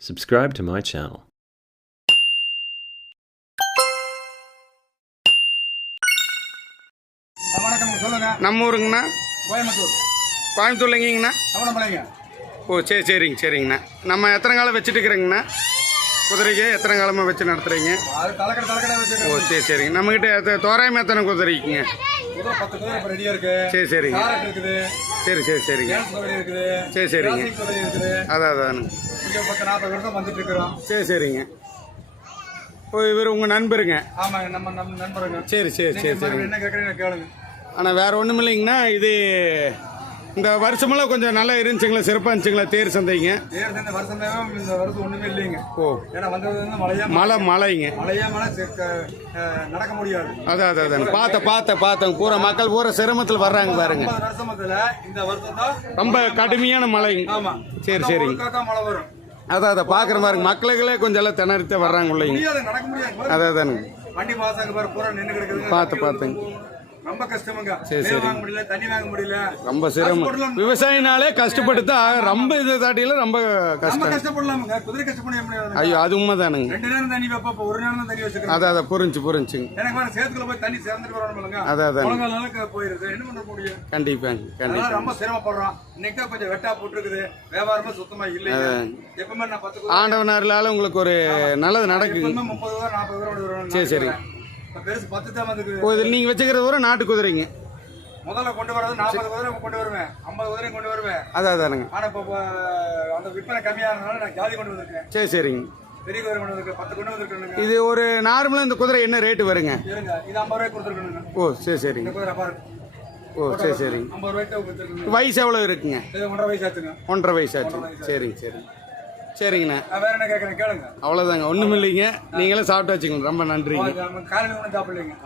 Subscribe to my channel. வணக்கம் சொல்லுங்க. நம்ம ஊருங்கண்ணா. கோயம்புத்தூர். கோயம்புத்தூர்ல எங்கேங்கண்ணா? ஓ சரி சரிங்க சரிங்கண்ணா. நம்ம எத்தனை காலம் வச்சுட்டு இருக்கிறோங்கண்ணா? குதிரைக்கு எத்தனை காலமாக வச்சு நடத்துகிறீங்க அது தலைக்கடை தலைக்கடை ஓ சரி சரிங்க. நம்மக்கிட்ட எத்த- தோராயமா எத்தனை குதிரைக்குங்க? குதிரை பத்து குதிரை இப்போ ரெடியாக இருக்கு. சரி கேரட் இருக்குது. சரி சரி சரிங்க. இருக்குது. சரி சரிங்க. இருக்குது. அதான் அதானுங்க. இங்கே பத்து நாற்பது வருஷம் வந்துட்டு இருக்கிறோம். சரி சரிங்க. ஓ இவர் உங்கள் நண்பருங்க. ஆமாங்க நம்ம நம்ம நண்பருங்க. சரி சரி சரி சரிங்க. என்ன கேட்குறீங்க கேளுங்க. ஆனால் வேறு ஒன்றும் இல்லைங்கண்ணா இது இந்த வருஷமெல்லாம் கொஞ்சம் நல்லா இருந்துச்சுங்களா சிறப்பாக இருந்துச்சுங்களா தேர் சந்தைங்க? தேர் இந்த வருஷம் இந்த வருஷம் ஒண்ணுமே இல்லைங்க. ஓ. ஏன்னா வந்தது வந்து மழையா மழை. மழைங்க. மழையா மழை நடக்க முடியாது. அதான் அதான் அதான். பார்த்த பார்த்த பார்த்தேன் பூரா மக்கள் பூரா சிரமத்தில் வர்றாங்க பாருங்க. ஐம்பது வருஷத்துல இந்த வருஷம் தான் ரொம்ப கடுமையான மழைங்க ஆமா. சரி சரிங்க. மழை வரும். அதான் அதான் பார்க்குற பாருங்க மக்களுகளே கொஞ்சம் எல்லாம் திணறித்த வர்றாங்க முடியாது அதான் அதானுங்க வண்டி பாசாங்க பாரு பூரா நின்று கிடக்குது பார்த்து பார்த்துங்க. ரொம்ப கஷ்டமுங்க. வாங்க முடியல தண்ணி வாங்க முடியல. ரொம்ப சிரமம். விவசாயினாலே கஷ்டப்பட்டு தான் ரொம்ப இதை தாட்டியில ரொம்ப கஷ்டம். கஷ்டப்படலாமுங்க. குதிரை கஷ்டப்பட ஐயோ அது உண்மைதானுங்க. ரெண்டு நேரம் தண்ணி வைப்பா ஒரு நேரம் தண்ணி வச்சுக்கிறேன் அதான் அதான் புரிஞ்சு புரிஞ்சுங்க. எனக்கு வேற சேத்துக்குள்ள போய் தண்ணி சேர்ந்துட்டு வரணும்லங்க அதான் அதான் போயிருது. என்ன பண்ண முடியும்? கண்டிப்பாங்க அதனால கண்டிப்பாக ரொம்ப சிரமப்படுறோம். இன்னைக்கு தான் கொஞ்சம் வெட்டா போட்டுருக்குது. வியாபாரமும் சுத்தமா இல்லைங்க. எப்பவுமே நான் பத்து ஆண்டவனாரிலால உங்களுக்கு ஒரு நல்லது எப்பவுமே முப்பது ரூபா நாற்பது ரூபா சரி, சரி. பெருசு பத்து தான் இதில் நீங்கள் வச்சுக்கிறது பூரா நாட்டு குதிரைங்க. முதல்ல கொண்டு வரது நாற்பது குதிரை கொண்டு வருவேன். ஐம்பது குதிரை கொண்டு வருவேன். அதான் அதானுங்க. ஆனா இப்போ அந்த விற்பனை கம்மியானதுனால நான் ஜாதி கொண்டு வந்திருக்கேன். சரி சரிங்க. பெரிய குதிரை கொண்டு வந்திருக்கேன். பத்து கொண்டு வந்திருக்கேனுங்க. இது ஒரு நார்மலாக இந்த குதிரை என்ன ரேட்டு வருங்க? இது ஐம்பது ரூபாய்க்கு கொடுத்துருக்கணுங்க ஓ சரி சரிங்க. குதிரை பாருங்க. ஓ சரி சரிங்க. ஐம்பது ரூபாய்க்கு வயசு எவ்வளோ இருக்குங்க? ஒன்றரை வயசு ஆச்சுங்க. ஒன்றரை வயசாச்சு சரிங்க சரிங்க. சரிங்கண்ணா. வேற என்ன கேட்குறேன் கேளுங்க. அவ்வளோதாங்க ஒன்றும் இல்லைங்க நீங்களே சாப்பிட்டு வச்சுக்கோங்க. ரொம்ப நன்றிங்க. காலையில் ஒன்றும் சாப்பிடலைங்க.